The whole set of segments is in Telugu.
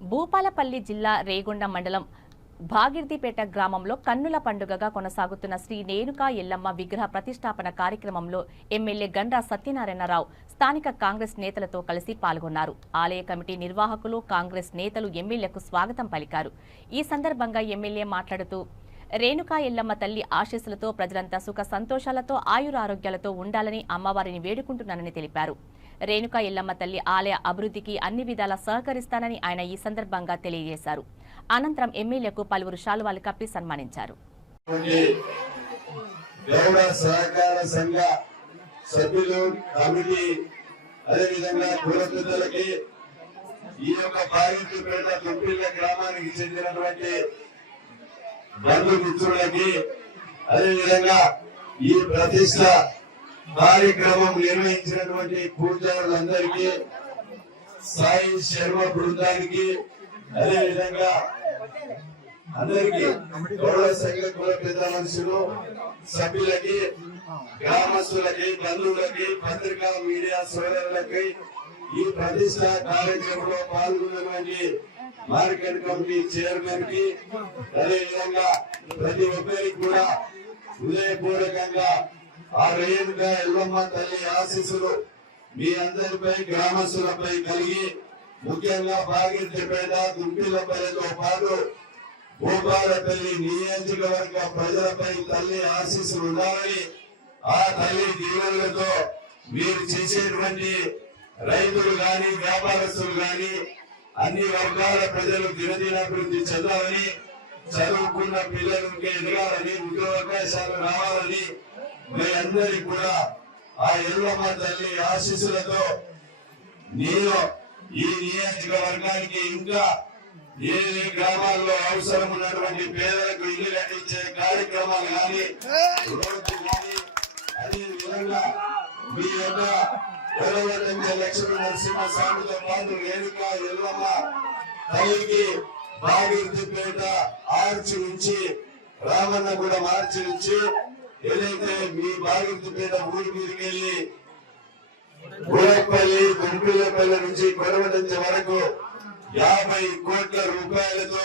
భూపాలపల్లి జిల్లా రేగొండ మండలం భాగిర్దిపేట గ్రామంలో కన్నుల పండుగగా కొనసాగుతున్న శ్రీ నేనుకా ఎల్లమ్మ విగ్రహ ప్రతిష్టాపన కార్యక్రమంలో ఎమ్మెల్యే గండ్రా సత్యనారాయణరావు స్థానిక కాంగ్రెస్ నేతలతో కలిసి పాల్గొన్నారు. ఆలయ కమిటీ నిర్వాహకులు కాంగ్రెస్ నేతలు ఎమ్మెల్యేకు స్వాగతం పలికారు. ఈ సందర్భంగా ఎమ్మెల్యే మాట్లాడుతూ రేణుకా ఎల్లమ్మ తల్లి ఆశీస్సులతో ప్రజలంతా సుఖ సంతోషాలతో ఆయురారోగ్యాలతో ఉండాలని అమ్మవారిని వేడుకుంటున్నానని తెలిపారు. రేణుకా ఎల్లమ్మ తల్లి ఆలయ అభివృద్ధికి అన్ని విధాలా సహకరిస్తానని ఆయన ఈ సందర్భంగా తెలియజేశారు. అనంతరం ఎమ్మెల్యేకు పలువురు శాలువాలు కప్పి సన్మానించారు. సభ్యులు కమిటీ అదేవిధంగా ఈ యొక్క తుంపిల్ల గ్రామానికి చెందినటువంటి బంధుమిత్రులకి అదేవిధంగా ఈ ప్రతిష్ట కార్యక్రమం నిర్వహించినటువంటి పూజారులందరికీ సాయి శర్మ బృందానికి అదేవిధంగా అందరికీ గౌరవ సంఘ కుల పెద్ద మనుషులు సభ్యులకి గ్రామస్తులకి బంధువులకి పత్రికా మీడియా సోదరులకి ఈ ప్రతిష్ట కార్యక్రమంలో పాల్గొన్నటువంటి మార్కెట్ కమిటీ చైర్మన్కి అదేవిధంగా ప్రతి ఒక్కరికి కూడా హృదయపూర్వకంగా ఆ రేణుగా ఎల్లమ్మ తల్లి ఆశీస్సులు మీ అందరిపై గ్రామస్తులపై కలిగి ముఖ్యంగా భాగీరథపేట దుంపిలపల్లితో పాటు భూపాలపల్లి నియోజకవర్గ ప్రజలపై తల్లి ఆశీస్సులు ఉండాలని ఆ తల్లి దీవెనలతో మీరు చేసేటువంటి రైతులు గాని వ్యాపారస్తులు గాని అన్ని వర్గాల ప్రజలు దినదినాభివృద్ధి చెందాలని చదువుకున్న పిల్లలకి ఎదగాలని ఉద్యోగావకాశాలు రావాలని మీ అందరికి కూడా ఆ ఎల్లమ్మ తల్లి ఆశీస్సులతో నేను ఈ నియోజకవర్గానికి ఇంకా ఏ గ్రామాల్లో అవసరం ఉన్నటువంటి పేదలకు ఇల్లు కట్టించే కార్యక్రమాలు కానీ రోడ్లు కానీ అదే విధంగా మీ యొక్క గొడవలంటే లక్ష్మీ నరసింహ స్వామితో పాటు రేణుక ఎల్లమ్మ తల్లికి బాగిరిపేట ఆర్చి నుంచి రామన్న కూడా మార్చి నుంచి ఏదైతే మీ బాగిరిపేట ఊరి మీదకి వెళ్ళి గోడపల్లి గుంపిలపల్లి నుంచి కొరవడంచ వరకు యాభై కోట్ల రూపాయలతో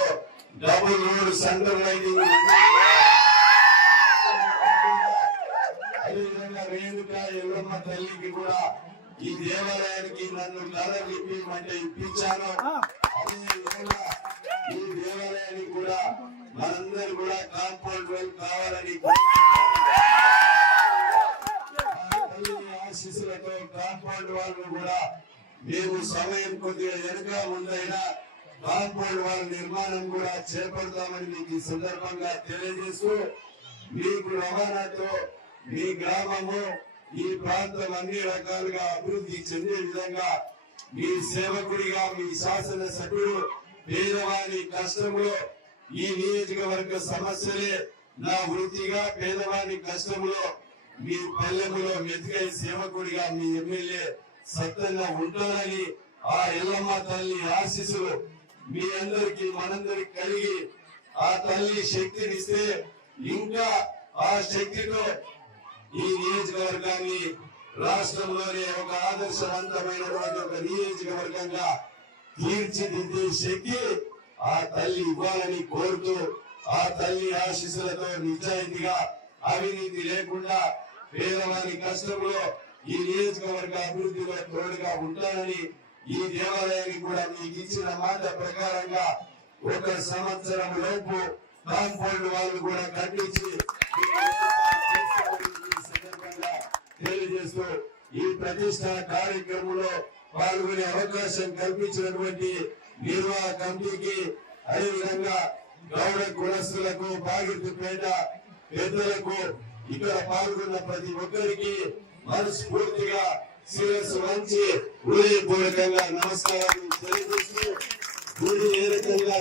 డబుల్ రోడ్ సెంటర్ లైటింగ్ అదేవిధంగా రేణుక ఎల్లమ్మ తల్లికి కూడా ఈ దేవాలయానికి నన్ను కలర్ ఇప్పించమంటే ఇప్పించాను. అదేవిధంగా ఈ దేవాలయానికి కూడా మనందరూ కూడా కాంపౌండ్ వాల్ కావాలని ఆ తల్లి ఆశీస్సులతో కార్పొరేట్ వాళ్ళు కూడా మేము సమయం కొద్దిగా వెనుక ముందైనా కార్పొరేట్ వాళ్ళ నిర్మాణం కూడా చేపడతామని మీకు ఈ సందర్భంగా తెలియజేస్తూ మీకు రవాణాతో మీ గ్రామము ఈ ప్రాంతం అన్ని రకాలుగా అభివృద్ధి చెందే విధంగా మీ సేవకుడిగా మీ శాసన సభ్యుడు పేదవాని కష్టంలో ఈ నియోజకవర్గ సమస్యలే నా వృత్తిగా పేదవాని కష్టంలో మీ పల్లెములో మెతుకై సేవకుడిగా మీ ఎమ్మెల్యే సత్యంగా ఉంటారని ఆ ఎల్లమ్మ తల్లి ఆశీస్సులు మీ అందరికి మనందరికి కలిగి ఆ తల్లి శక్తినిస్తే ఇంకా ఆ శక్తితో ఈ నియోజకవర్గాన్ని రాష్ట్రంలోనే ఒక ఆదర్శవంతమైనటువంటి ఒక నియోజకవర్గంగా తీర్చిదిద్దే శక్తి ఆ తల్లి ఇవ్వాలని కోరుతూ ఆ తల్లి ఆశీస్సులతో నిజాయితీగా అవినీతి లేకుండా పేదవారి కష్టంలో ఈ నియోజకవర్గ అభివృద్ధిలో తోడుగా ఉంటానని ఈ దేవాలయానికి కూడా మీకు ఇచ్చిన మాట ప్రకారంగా ఒక సంవత్సరం లోపు కాంపౌండ్ వాళ్ళు కూడా కట్టించి తెలియజేస్తూ ఈ ప్రతిష్ట కార్యక్రమంలో పాల్గొనే అవకాశం కల్పించినటువంటి నిర్వాహ కమిటీకి అదేవిధంగా గౌడ కులస్తులకు బాగిరిపేట పెద్దలకు ఇక్కడ పాల్గొన్న ప్రతి ఒక్కరికి మనస్ఫూర్తిగా శిరస్సు వంచి హృదయపూర్వకంగా నమస్కారాలు తెలియజేస్తూ ఏ రకంగా